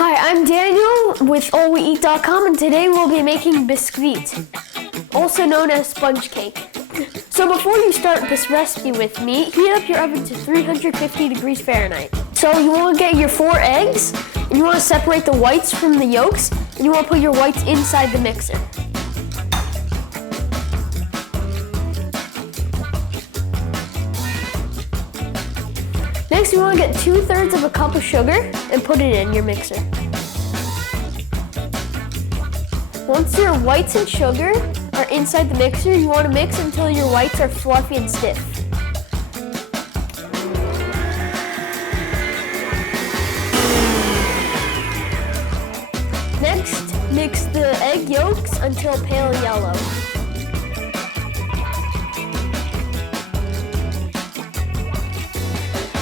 Hi, I'm Daniel with allweeat.com, and today we'll be making biscuit, also known as sponge cake. So before you start this recipe with me, heat up your oven to 350 degrees Fahrenheit. So you want to get your 4 eggs, and you want to separate the whites from the yolks, and you want to put your whites inside the mixer. Next, you want to get 2/3 of a cup of sugar and put it in your mixer. Once your whites and sugar are inside the mixer, you want to mix until your whites are fluffy and stiff. Next, mix the egg yolks until pale yellow.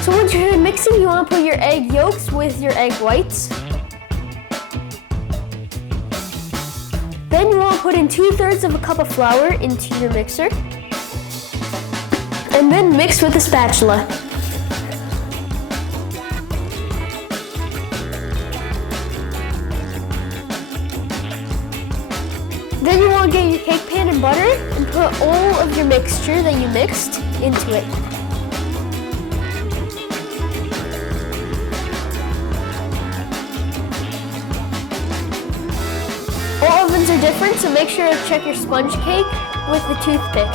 So once you're done mixing, you want to put your egg yolks with your egg whites. Then you want to put in 2/3 of a cup of flour into your mixer. And then mix with a spatula. Then you want to get your cake pan and butter and put all of your mixture that you mixed into it. All ovens are different, so make sure to check your sponge cake with the toothpick.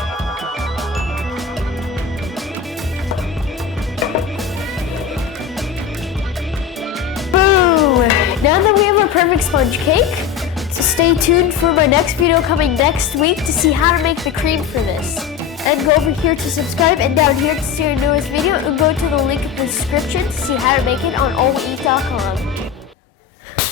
Boom! Now that we have our perfect sponge cake, so stay tuned for my next video coming next week to see how to make the cream for this. And go over here to subscribe and down here to see our newest video, and go to the link in the description to see how to make it on allweeat.com.